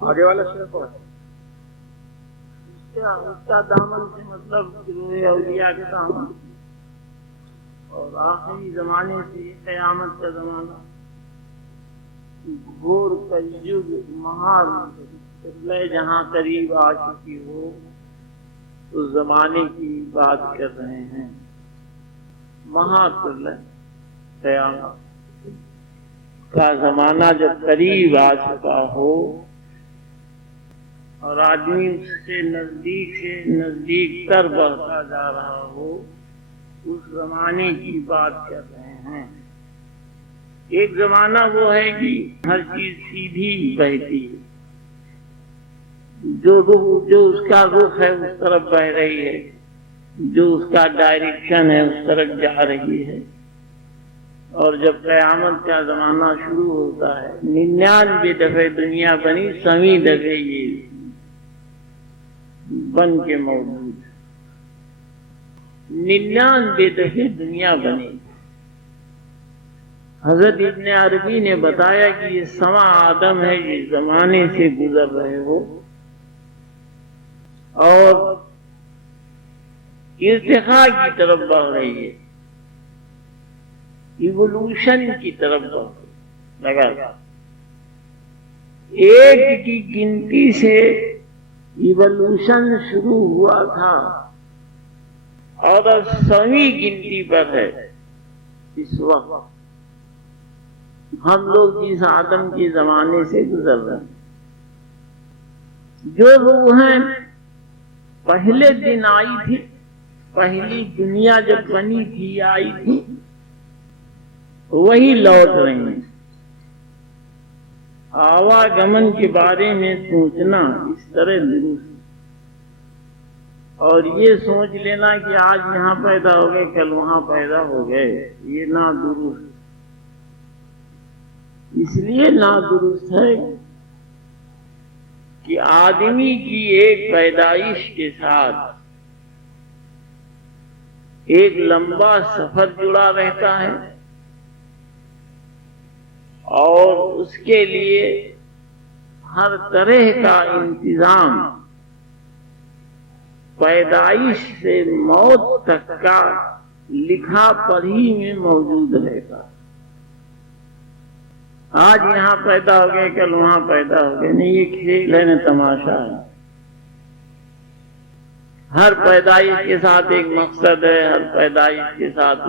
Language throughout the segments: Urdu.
آگے والا شعر کو اس کا دامن سے مطلب گروہ اولیاء کے دامن، اور آخری زمانے سے قیامت کا زمانہ، گھور کلجگ مہار قبلہ جہاں قریب آ چکی ہو، اس زمانے کی بات کر رہے ہیں۔ مہا قبلہ قیامت کا زمانہ جب قریب آ چکا ہو اور آدمی اس سے نزدیک تر بڑھتا جا رہا ہو، اس زمانے کی بات کر رہے ہیں۔ ایک زمانہ وہ ہے کہ ہر چیز سیدھی بہتی ہے، جو اس کا رخ ہے اس طرف بہ رہی ہے، جو اس کا ڈائریکشن ہے اس طرف جا رہی ہے۔ اور جب قیامت کا زمانہ شروع ہوتا ہے، 99 دفعہ دنیا بنی، 100ویں دفعہ یہ بن کے موجود ہے۔ 99 دفعہ دنیا بنی۔ حضرت ابن عربی نے بتایا کہ یہ سما آدم ہے، جس زمانے سے گزر رہے ہو، اور ارتقاء کی طرف بڑھ رہی ہے، ایوولوشن کی طرف لگا۔ ایک کی گنتی سے ایوولوشن شروع ہوا تھا اور 100ویں گنتی پر ہے اس وقت۔ ہم لوگ جس آدم کے زمانے سے گزر رہے ہیں، جو روحیں پہلے دن آئی تھی، پہلی دنیا جب بنی تھی آئی تھی، وہی لوٹ رہی ہیں۔ آواگمن کے بارے میں سوچنا اس طرح درست، اور یہ سوچ لینا کہ آج یہاں پیدا ہو گئے کل وہاں پیدا ہو گئے، یہ نادرست۔ اس لیے نادرست ہے کہ آدمی کی ایک پیدائش کے ساتھ ایک لمبا سفر جڑا رہتا ہے، اور اس کے لیے ہر طرح کا انتظام پیدائش سے موت تک کا لکھا پڑھی میں موجود رہے گا۔ آج یہاں پیدا ہو گئے کل وہاں پیدا ہو گئے، نہیں، یہ کھیل ہے نہ تماشا ہے۔ ہر پیدائش کے ساتھ ایک مقصد ہے، ہر پیدائش کے ساتھ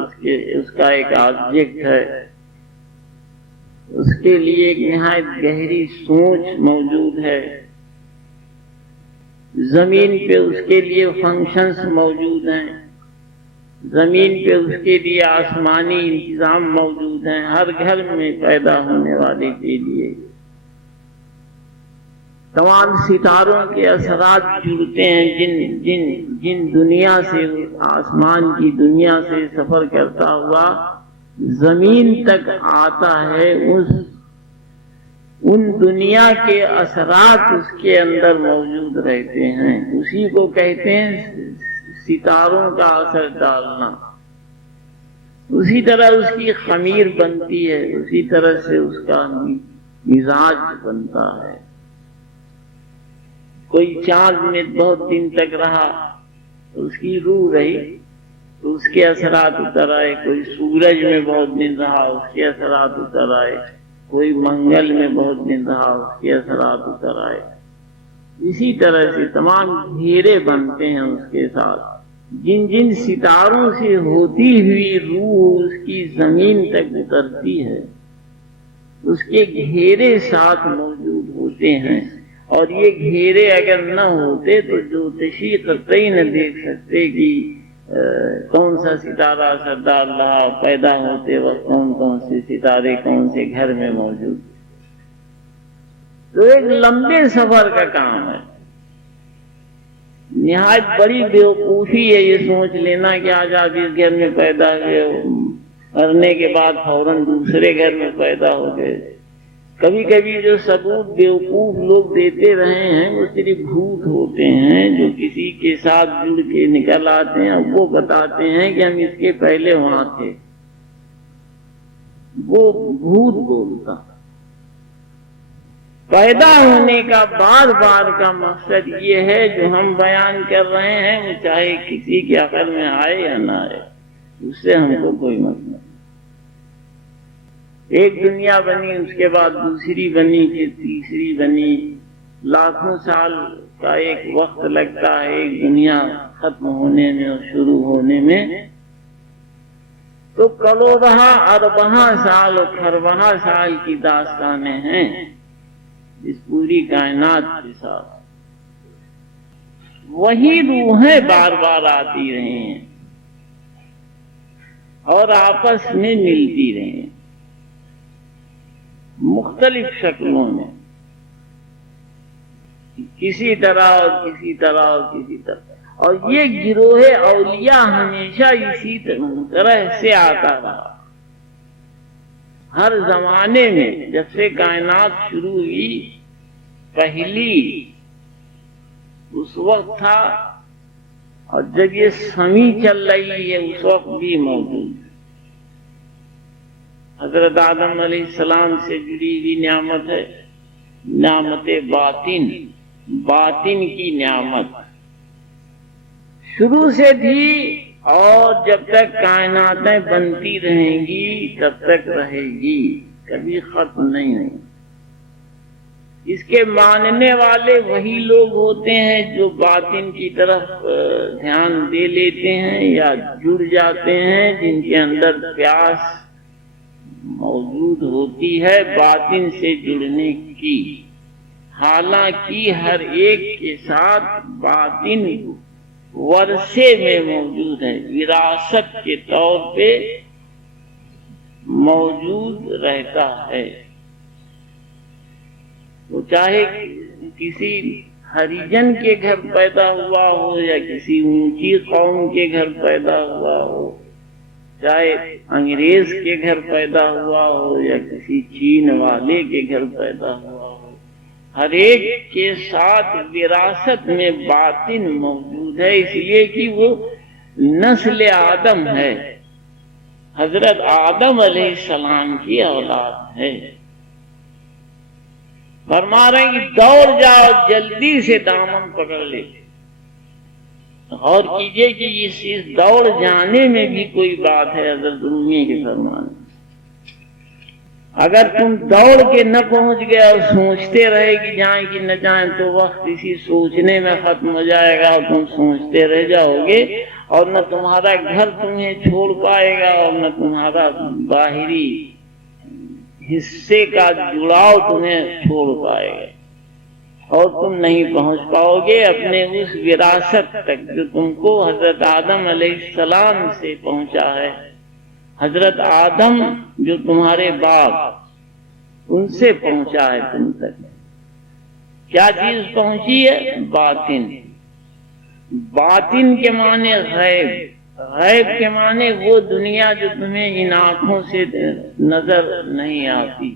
اس کا ایک آبجیکٹ ہے، اس کے لیے ایک نہایت گہری سوچ موجود ہے۔ زمین پہ اس کے لیے فنکشنز موجود ہیں، زمین پہ اس کے لیے آسمانی انتظام موجود ہیں، ہر گھر میں پیدا ہونے والے کے لیے تمام ستاروں کے اثرات جڑتے ہیں، جن دنیا سے، آسمان کی دنیا سے سفر کرتا ہوا زمین تک آتا ہے، ان دنیا کے اثرات اس کے اندر موجود رہتے ہیں۔ اسی کو کہتے ہیں ستاروں کا اثر ڈالنا۔ اسی طرح اس کی خمیر بنتی ہے، اسی طرح سے اس کا مزاج بنتا ہے۔ کوئی چاند میں بہت دن تک رہا تو اس کی روح رہی تو اس کے اثرات اتر آئے، کوئی سورج میں بہت دن رہا اس کے اثرات اتر آئے، کوئی منگل میں بہت دن رہا اس کے اثرات اتر آئے۔ اسی طرح سے تمام گھیرے بنتے ہیں اس کے ساتھ۔ جن ستاروں سے ہوتی ہوئی روح اس کی زمین تک اترتی ہے، اس کے گھیرے ساتھ موجود ہوتے ہیں، اور یہ گھیرے اگر نہ ہوتے تو جوتشی قطعی نہ دیکھ سکتے کہ کون سا ستارہ اثردار رہا، پیدا ہوتے وقت کون سے ستارے کون سے گھر میں موجود۔ تو ایک لمبے سفر کا کام ہے۔ نہایت بڑی بیوقوفی ہے یہ سوچ لینا کہ آج آپ اس گھر میں پیدا ہوئے، مرنے کے بعد فوراً دوسرے گھر میں پیدا ہو گئے۔ کبھی کبھی جو ثبوت بیوقوف لوگ دیتے رہے ہیں وہ صرف بھوت ہوتے ہیں، جو کسی کے ساتھ جڑ کے نکل آتے ہیں، وہ بتاتے ہیں کہ ہم اس کے پہلے وہاں تھے۔ وہ بھوت بولتا۔ پیدا ہونے کا بار بار کا مقصد یہ ہے جو ہم بیان کر رہے ہیں، وہ چاہے کسی کے عقل میں آئے یا نہ آئے، اس سے ہم کو کوئی مطلب نہیں۔ ایک دنیا بنی، اس کے بعد دوسری بنی، پھر تیسری بنی، لاکھوں سال کا ایک وقت لگتا ہے ایک دنیا ختم ہونے میں اور شروع ہونے میں، تو کروڑہ اربہ سال اور کھربہ سال کی داستانیں ہیں اس پوری کائنات کے ساتھ۔ وہی روحیں بار بار آتی رہی ہیں اور آپس میں ملتی رہی ہیں مختلف شکلوں میں، کسی طرح اور کسی طرح اور کسی طرح، اور یہ گروہ اولیاء ہمیشہ اسی طرح سے آتا رہا۔ ہر زمانے میں جب سے کائنات شروع ہوئی، پہلی اس وقت تھا، اور جب یہ سمی چل رہی ہے اس وقت بھی موجود ہے۔ حضرت آدم علیہ السلام سے جڑی ہوئی نعمت ہے نعمت باطن، باطن کی نعمت شروع سے تھی، اور جب تک کائناتیں بنتی رہیں گی تب تک رہے گی، کبھی ختم نہیں ہوگی۔ اس کے ماننے والے وہی لوگ ہوتے ہیں جو باطن کی طرف دھیان دے لیتے ہیں یا جڑ جاتے ہیں، جن کے اندر پیاس موجود ہوتی ہے باطن سے جڑنے کی۔ حالانکہ ہر ایک کے ساتھ باطن ورثے میں موجود ہے، وراثت کے طور پہ موجود رہتا ہے۔ وہ چاہے کسی ہریجن کے گھر پیدا ہوا ہو یا کسی اونچی قوم کے گھر پیدا ہوا ہو، چاہے انگریز کے گھر پیدا ہوا ہو یا کسی چین والے کے گھر پیدا ہوا ہو، ہر ایک کے ساتھ وراثت میں باطن موجود ہے، اس لیے کہ وہ نسل آدم ہے، حضرت آدم علیہ السلام کی اولاد ہے۔ فرما رہے ہیں کہ دوڑ جاؤ، جلدی سے دامن پکڑ لے۔ غور کیجئے کہ اس دوڑ جانے میں بھی کوئی بات ہے حضرت رومی کے فرمانے۔ اگر تم دوڑ کے نہ پہنچ گئے اور سوچتے رہے کہ جائیں کہ نہ جائیں تو وقت اسی سوچنے میں ختم ہو جائے گا، اور تم سوچتے رہ جاؤ گے، اور نہ تمہارا گھر تمہیں چھوڑ پائے گا اور نہ تمہارا باہری حصے کا جڑاؤ تمہیں چھوڑ پائے گا، اور تم نہیں پہنچ پاؤ گے اپنے اس وراثت تک جو تم کو حضرت آدم علیہ السلام سے پہنچا ہے۔ حضرت آدم جو تمہارے باپ، ان سے پہنچا ہے تم تک۔ کیا چیز پہنچی ہے؟ باطن۔ باطن کے معنی غیب، غیب کے معنی وہ دنیا جو تمہیں ان آنکھوں سے نظر نہیں آتی،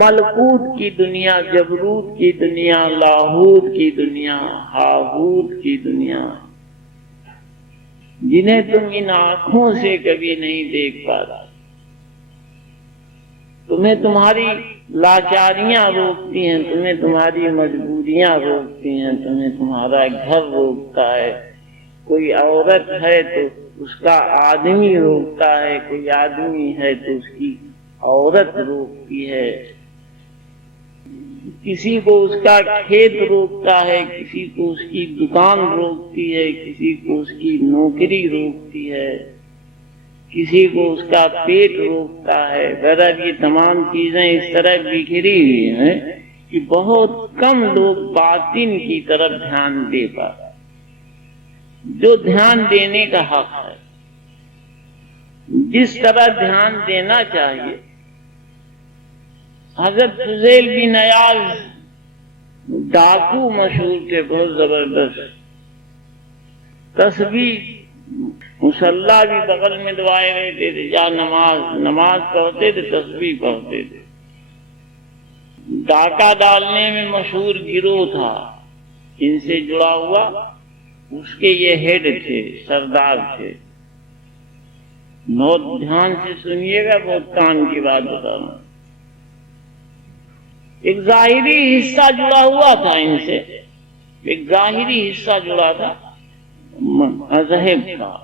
ملکوت کی دنیا، جبروت کی دنیا، لاہوت کی دنیا، ہاہوت کی دنیا، جنہیں تم ان آنکھوں سے کبھی نہیں دیکھ پاتا۔ تمہیں تمہاری لاچاریاں روکتی ہیں، تمہیں تمہاری مجبوریاں روکتی ہیں، تمہیں تمہارا گھر روکتا ہے، کوئی عورت ہے تو اس کا آدمی روکتا ہے، کوئی آدمی ہے تو اس کی عورت روکتی ہے، کسی کو اس کا کھیت روکتا ہے، کسی کو اس کی دکان روکتی ہے، کسی کو اس کی نوکری روکتی ہے، کسی کو اس کا پیٹ روکتا ہے۔ بہرحال یہ تمام چیزیں اس طرح بکھری ہوئی ہیں کہ بہت کم لوگ باطن کی طرف دھیان دے پاتے، جو دھیان دینے کا حق ہے، جس طرح دھیان دینا چاہیے۔ حضرت فضیل بن عیاض ڈاکو مشہور تھے، بہت زبردست، تسبیح مصلی بھی بغل میں دبائے رہتے تھے، یا نماز پڑھتے تھے، تسبیح پڑھتے تھے۔ ڈاکہ ڈالنے میں مشہور گروہ تھا ان سے جڑا ہوا، اس کے یہ ہیڈ تھے، سردار تھے۔ بہت دھیان سے سنیے گا، بہت کام کی بات بتا رہا ہوں۔ ایک ظاہری حصہ جڑا ہوا تھا ان سے، ایک ظاہری حصہ جڑا تھا مذہب کا،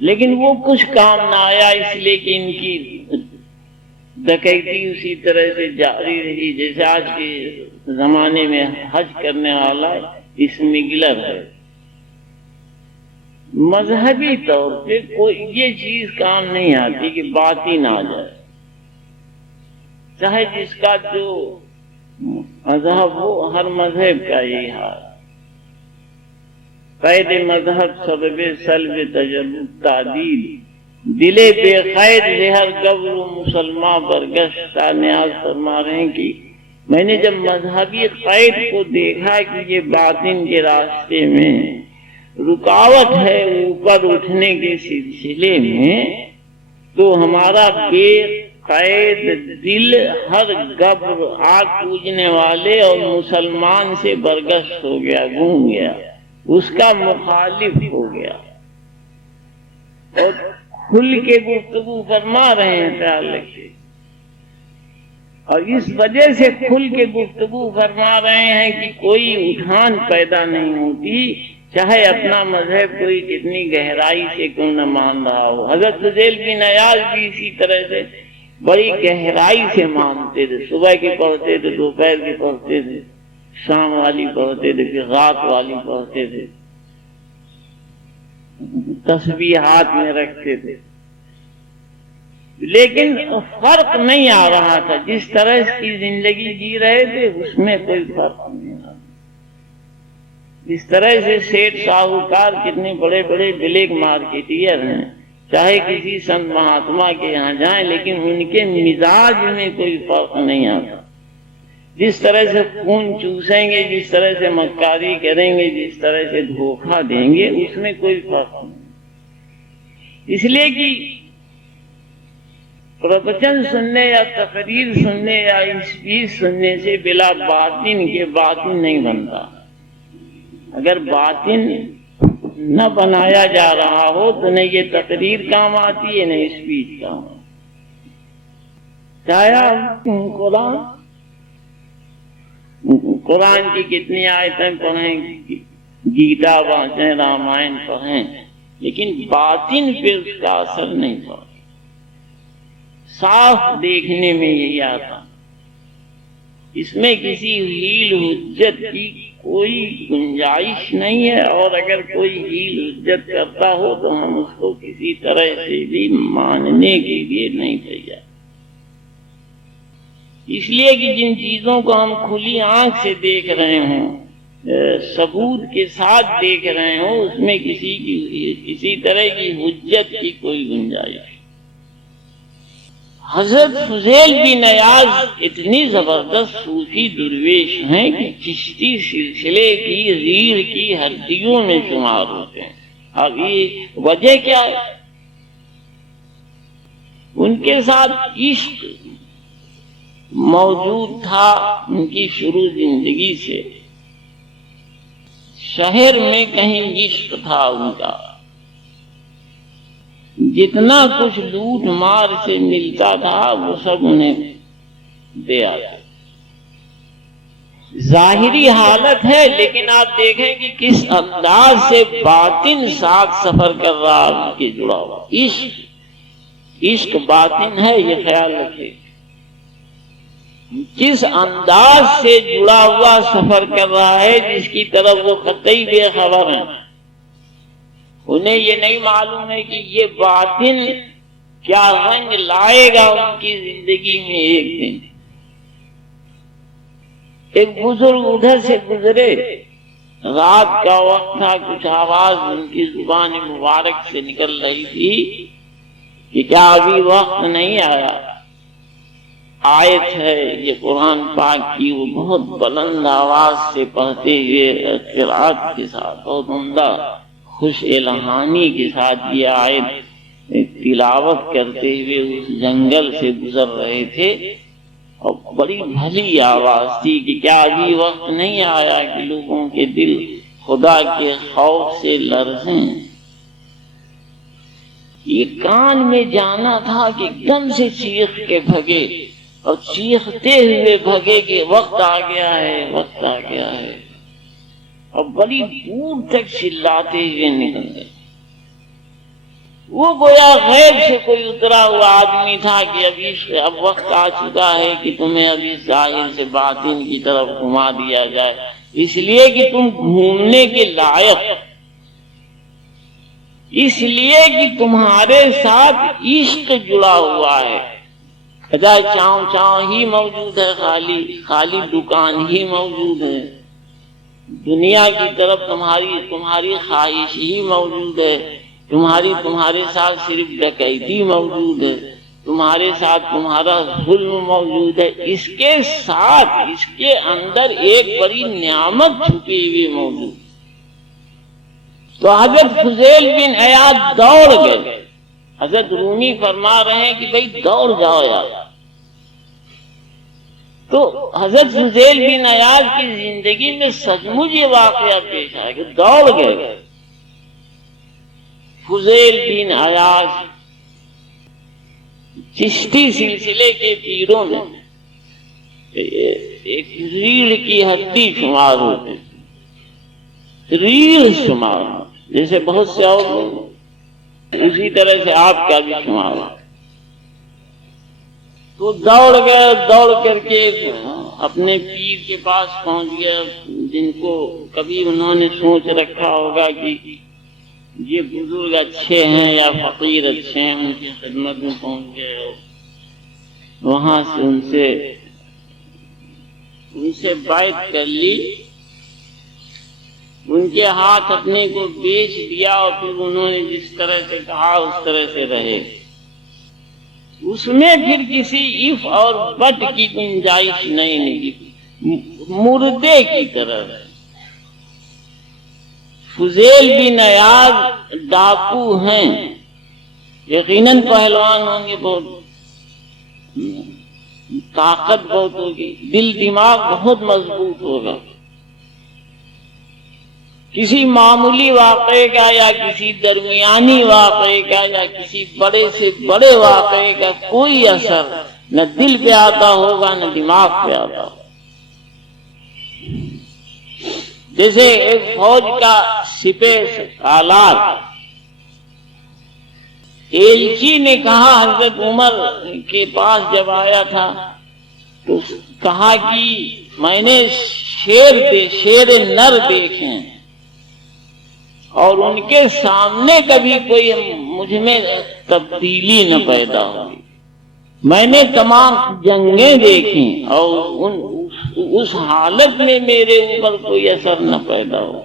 لیکن وہ کچھ کام نہ آیا، اس لیے کہ ان کی ڈکیتی اسی طرح سے جاری رہی جیسے آج کے زمانے میں حج کرنے والا اسمگلر ہے۔ مذہبی طور پہ کوئی یہ چیز کام نہیں آتی کہ باطن آ جائے، چاہے جس کا جو مذہب ہو، ہر مذہب کا یہی حال۔ قید مذہب سبب سلب تجرب تعدیل، دلے بے قید زہر قبر مسلمہ برگشت نیاز فرما رہے ہیں کہ میں نے جب مذہبی قید کو دیکھا کہ یہ باطن کے راستے میں رکاوٹ ہے اوپر اٹھنے کے سلسلے میں، تو ہمارا بے قید دل ہر قبر آگ پوجنے والے اور مسلمان سے برگشت ہو گیا، گھوم گیا، اس کا مخالف ہو گیا، اور کھل کے گفتگو فرما رہے ہیں خیال رکھیے، اور اس وجہ سے کھل کے گفتگو فرما رہے ہیں کہ کوئی اٹھان پیدا نہیں ہوتی، چاہے اپنا مذہب کوئی کتنی گہرائی سے کیوں نہ مان رہا ہو۔ حضرت فضیل بن عیاض بھی اسی طرح سے بڑی گہرائی سے مانتے تھے، صبح کی پڑھتے تھے، دوپہر کی پڑھتے تھے، شام والی پڑھتے تھے، پھر رات والی پڑھتے تھے، تسبیح ہاتھ میں رکھتے تھے، لیکن فرق نہیں آ رہا تھا، جس طرح کی زندگی جی رہے تھے اس میں کوئی فرق نہیں آ رہا۔ اس طرح سے سیٹ ساہوکار کتنے بڑے بڑے بلیک مارکیٹر ہیں، چاہے کسی سنت مہاتما کے یہاں جائیں، لیکن ان کے مزاج میں کوئی فرق نہیں آتا، جس طرح سے خون چوسیں گے، جس طرح سے مکاری کریں گے، جس طرح سے دھوکہ دیں گے، اس میں کوئی فرق نہیں۔ اس لیے کہ پروچن سننے یا تقریر سننے یا اسپیچ سننے سے بلا باطن کے باطن نہیں بنتا۔ اگر باطن نہ بنایا جا رہا ہو تو نہ یہ تقریر کام آتی ہے، نہ اسپیچ کام آتی۔ چاہے قرآن کی کتنی آیتیں پڑھیں، گیتا پڑھیں، رامائن پڑھیں، لیکن باطن پہ اس کا اثر نہیں پڑتا۔ صاف دیکھنے میں یہی آتا، اس میں کسی ہیل حجت کی کوئی گنجائش نہیں ہے، اور اگر کوئی ہیل حجت کرتا ہو تو ہم اس کو کسی طرح سے بھی ماننے کے لیے نہیں تیار، اس لیے کہ جن چیزوں کو ہم کھلی آنکھ سے دیکھ رہے ہوں، ثبوت کے ساتھ دیکھ رہے ہوں، اس میں کسی طرح کی حجت کی کوئی گنجائش۔ حضرت فضیل بن عیاض اتنی زبردست صوفی درویش ہیں کہ چشتی سلسلے کی ریڑھ کی ہڈیوں میں شمار ہوتے ہیں۔ اب یہ وجہ کیا ہے؟ ان کے ساتھ عشق موجود تھا ان کی شروع زندگی سے، شہر میں کہیں عشق تھا ان کا، جتنا کچھ لوٹ مار سے ملتا تھا وہ سب انہیں دے آتا۔ ظاہری حالت ہے، لیکن آپ دیکھیں کہ کس انداز سے باطن ساتھ سفر کر رہا ہے، جڑا ہوا عشق باطن ہے، یہ خیال رکھے، کس انداز سے جڑا ہوا سفر کر رہا ہے، جس کی طرف وہ قطعی بے خبر ہیں۔ انہیں یہ نہیں معلوم ہے کہ یہ باطن کیا رنگ لائے گا ان کی زندگی میں ایک دن۔ ایک بزرگ ادھر سے گزرے، رات کا وقت تھا، کچھ آواز ان کی زبان مبارک سے نکل رہی تھی کہ کیا ابھی وقت نہیں آیا؟ آیت ہے یہ قرآن پاک کی، وہ بہت بلند آواز سے پڑھتے ہوئے قرات کے ساتھ، بہت عمدہ خوش الہانی کے ساتھ یہ آیت تلاوت کرتے ہوئے اس جنگل سے گزر رہے تھے، اور بڑی بھلی آواز تھی کہ کیا ابھی وقت نہیں آیا کہ لوگوں کے دل خدا کے خوف سے لرزیں۔ یہ کان میں جانا تھا کہ ایک دم سے چیخ کے بھگے، اور چیختے ہوئے بھگے کہ وقت آ گیا ہے، وقت آ گیا ہے، اور بڑی دور تک چلاتے ہوئے نکل گئے۔ وہ گویا غیب سے کوئی اترا ہوا آدمی تھا کہ اب وقت آ چکا ہے کہ تمہیں ابھی ظاہر سے باطن کی طرف گھما دیا جائے، اس لیے کہ تم گھومنے کے لائق، اس لیے کہ تمہارے ساتھ عشق جڑا ہوا ہے۔ خدا چاؤں چاؤں ہی موجود ہے، خالی دکان ہی موجود ہے، دنیا کی طرف تمہاری خواہش ہی موجود ہے، تمہارے ساتھ صرف ڈکیتی موجود ہے، تمہارے ساتھ تمہارا ظلم موجود ہے، اس کے ساتھ اس کے اندر ایک بڑی نعمت چھپی ہوئی موجود۔ تو حضرت فضیل بن عیاض دوڑ گئے۔ حضرت رومی فرما رہے ہیں کہ بھئی دوڑ جاؤ یار۔ تو حضرت فضیل بن عیاض کی زندگی میں سچمچ یہ واقعہ پیش آیا کہ دوڑ گئے۔ فضیل بن عیاض چشتی سلسلے کے پیروں میں ایک ریڑھ کی ہڈی شمار ہوتی، ریڑھ شمار، جیسے بہت سے اور لوگ، اسی طرح سے آپ کا بھی شمار ہو۔ تو دوڑ گئے، دوڑ کر کے اپنے پیر کے پاس پہنچ گیا، جن کو کبھی انہوں نے سوچ رکھا ہوگا کہ یہ بزرگ اچھے ہیں یا فقیر اچھے ہیں، ان کی خدمت میں پہنچ گئے، وہاں سے ان سے بیعت کر لی، ان کے ہاتھ اپنے کو بیچ دیا، اور پھر انہوں نے جس طرح سے کہا اس طرح سے رہے۔ اس میں پھر کسی اف اور بٹ کی گنجائش نہیں نکلی، مردے کی طرح۔ فضیل بن عیاض ڈاکو ہیں، یقیناً پہلوان ہوں گے، بہت طاقت بہت ہوگی، دل دماغ بہت مضبوط ہوگا۔ کسی معمولی واقعے کا یا کسی درمیانی واقعے کا یا کسی بڑے سے بڑے واقعے کا کوئی اثر نہ دل پہ آتا ہوگا نہ دماغ پہ آتا ہوگا۔ جیسے ایک فوج کا سپہ سالار ایلچی نے کہا، حضرت عمر کے پاس جب آیا تھا تو کہا کہ میں نے شیر نر دیکھیں اور ان کے سامنے کبھی کوئی مجھ میں تبدیلی نہ پیدا ہوئی، میں نے تمام جنگیں دیکھیں اور اس حالت میں میرے اوپر کوئی اثر نہ پیدا ہو۔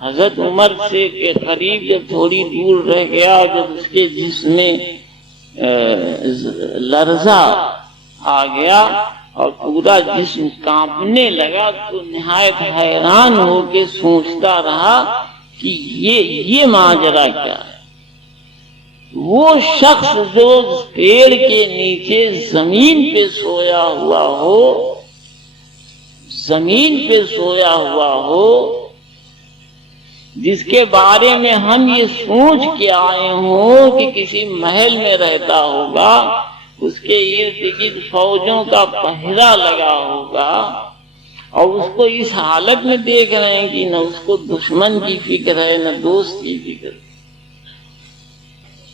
حضرت عمر سے کے قریب جب تھوڑی دور رہ گیا، جب اس کے جسم میں لرزہ آ گیا اور پورا جسم کانپنے لگا، تو نہایت حیران ہو کے سوچتا رہا کہ یہ ماجرا کیا ہے۔ وہ شخص جو پیڑ کے نیچے زمین پہ سویا ہوا ہو، زمین پہ سویا ہوا ہو، جس کے بارے میں ہم یہ سوچ کے آئے ہوں کہ کسی محل میں رہتا ہوگا، اس کے ارد گرد فوجوں کا پہرا لگا ہوگا، اور اس کو اس حالت میں دیکھ رہے ہیں کہ نہ اس کو دشمن کی فکر ہے نہ دوست کی فکر ہے،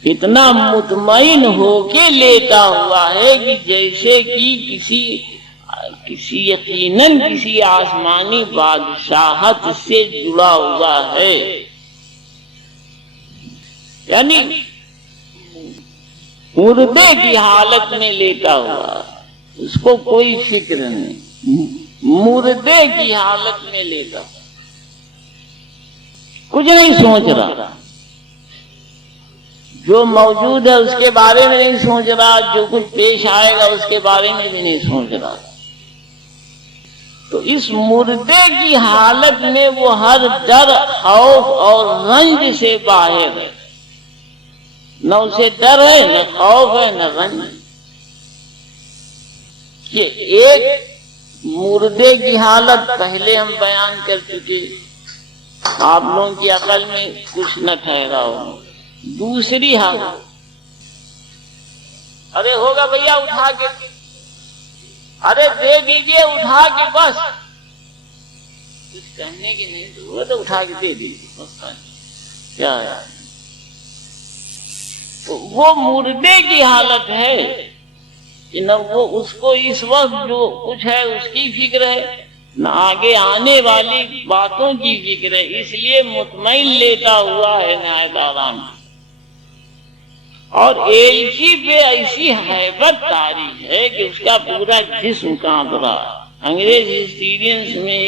اتنا مطمئن ہو کے لیتا ہوا ہے کہ جیسے کہ کسی یقیناً کسی آسمانی بادشاہت سے جڑا ہوا ہے، یعنی مردے کی حالت میں لیتا ہوا، اس کو کوئی فکر نہیں، مردے کی حالت میں لیتا ہوا، کچھ نہیں سوچ رہا، جو موجود ہے اس کے بارے میں نہیں سوچ رہا، جو کچھ پیش آئے گا اس کے بارے میں بھی نہیں سوچ رہا۔ تو اس مردے کی حالت میں وہ ہر ڈر، خوف اور رنج سے باہر ہے، نہ اسے ڈر ہے نہ خوف ہے نہ رنج۔ کہ ایک مردے کی حالت پہلے ہم بیان کر چکے، آپ لوگوں کی عقل میں کچھ نہ ٹھہرا ہو۔ دوسری حالت ارے ہوگا بھیا اٹھا کے، ارے دے دیجئے اٹھا کے، بس کچھ کہنے کی نہیں ضرورت ہے، اٹھا کے دے دیجیے بس، کیا ہے؟ تو وہ مردے کی حالت ہے کہ نہ وہ اس کو اس وقت جو کچھ ہے اس کی فکر ہے، نہ آگے آنے والی باتوں کی فکر ہے، اس لیے مطمئن لیتا ہوا ہے نہایت آرام سے۔ اور ایلچی پہ ایسی ہیبت طاری ہے کہ اس کا پورا جسم کانپ رہا ہے۔ انگریز ہسٹیرینس میں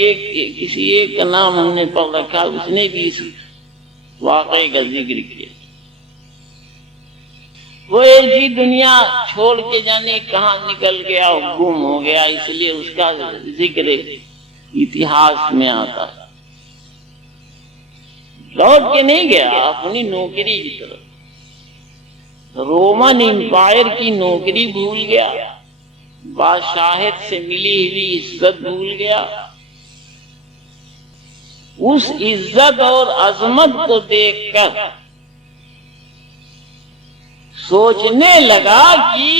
کسی ایک کا نام ہم نے پڑھ رکھا، اس نے بھی اس واقعے کا ذکر کیا۔ وہ ایلچی دنیا چھوڑ کے جانے کہاں نکل گیا، گم ہو گیا، اس لیے اس کا ذکر اتہاس میں آتا ہے۔ لوٹ کے نہیں گیا اپنی نوکری کی طرف، رومن امپائر کی نوکری بھول گیا، بادشاہت سے ملی ہوئی عزت بھول گیا، اس عزت اور عظمت کو دیکھ کر سوچنے لگا کہ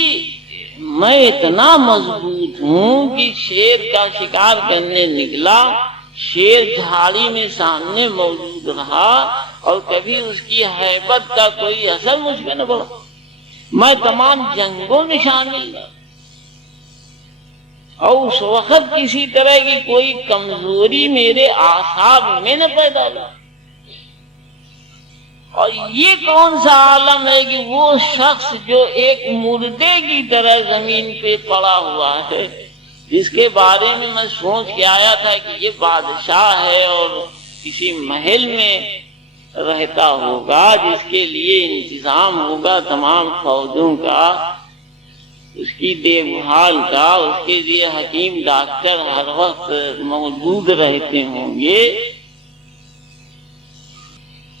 میں اتنا مضبوط ہوں کہ شیر کا شکار کرنے نکلا، شیر جھاڑی میں سامنے موجود رہا اور کبھی اس کی ہیبت کا کوئی اثر مجھ پہ نہ پڑا، میں تمام جنگوں میں شامل ہوں، اور اس وقت کسی طرح کی کوئی کمزوری میرے اعصاب میں نہ پیدا ہوا۔ اور یہ کون سا عالم ہے کہ وہ شخص جو ایک مردے کی طرح زمین پہ پڑا ہوا ہے، جس کے بارے میں میں سوچ کے آیا تھا کہ یہ بادشاہ ہے اور کسی محل میں رہتا ہوگا، جس کے لیے انتظام ہوگا تمام فوجوں کا، اس کی دیکھ بھال کا، اس کے لیے حکیم ڈاکٹر ہر وقت موجود رہتے ہوں گے،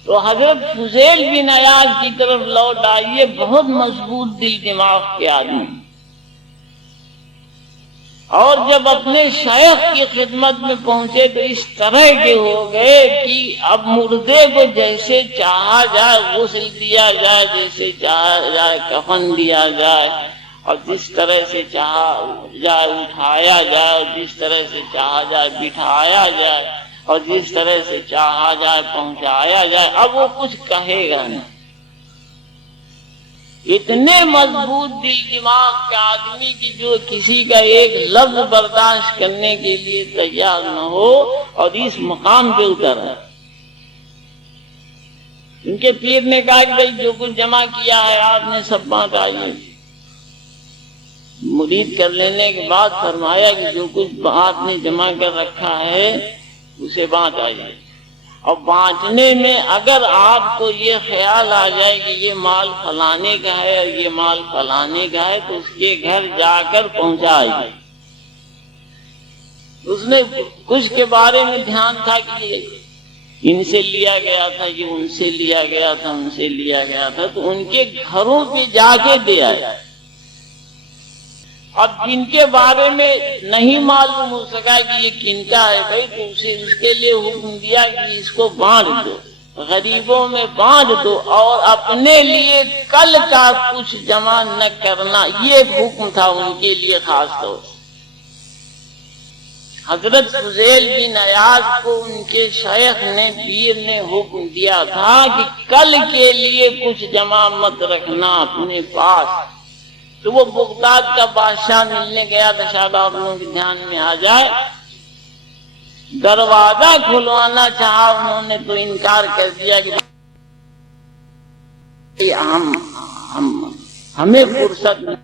تو حضرت فضیل بن عیاض کی طرف لوٹ آئیے، بہت مضبوط دل دماغ کے آدمی، اور جب اپنے شیخ کی خدمت میں پہنچے تو اس طرح کے ہو گئے کہ اب مردے کو جیسے چاہا جائے غسل دیا جائے، جیسے چاہا جائے کفن دیا جائے، اور جس طرح سے چاہا جائے اٹھایا جائے، اور جس طرح سے چاہا جائے بٹھایا جائے، اور جس طرح سے چاہا جائے پہنچایا جائے۔ اب وہ کچھ کہے گا نہیں، اتنے مضبوط دل دماغ کے آدمی کی جو کسی کا ایک لفظ برداشت کرنے کے لیے تیار نہ ہو، اور اس مقام پہ اتر ہے۔ ان کے پیر نے کہا کہ بھائی جو کچھ جمع کیا ہے آپ نے سب بانٹ آئیے۔ مرید کر لینے کے بعد فرمایا کہ جو کچھ آپ نے جمع کر رکھا ہے اسے بانٹ آئیے، اور بانٹنے میں اگر آپ کو یہ خیال آ جائے کہ یہ مال فلانے کا ہے اور یہ مال فلانے کا ہے تو اس کے گھر جا کر پہنچائیے۔ اس نے کچھ کے بارے میں دھیان تھا کہ یہ ان سے لیا گیا تھا، یہ ان سے لیا گیا تھا، ان سے لیا گیا تھا، تو ان کے گھروں پہ جا کے دے آئے۔ اب جن کے بارے میں نہیں معلوم ہو سکا کہ یہ کن کا ہے بھائی، تو اسے اس کے لیے حکم دیا کہ اس کو بانٹ دو، غریبوں میں بانٹ دو، اور اپنے لیے کل کا کچھ جمع نہ کرنا، یہ حکم تھا ان کے لیے خاص طور سے۔ حضرت فضیل بن عیاض کو ان کے شیخ نے پیر نے حکم دیا تھا کہ کل کے لیے کچھ جمع مت رکھنا اپنے پاس۔ تو وہ بغداد کا بادشاہ ملنے گیا تھا، شاید آپ لوگوں کے دھیان میں آ جائے، دروازہ کھلوانا چاہا انہوں نے تو انکار کر دیا کہ ہمیں فرصت نہیں۔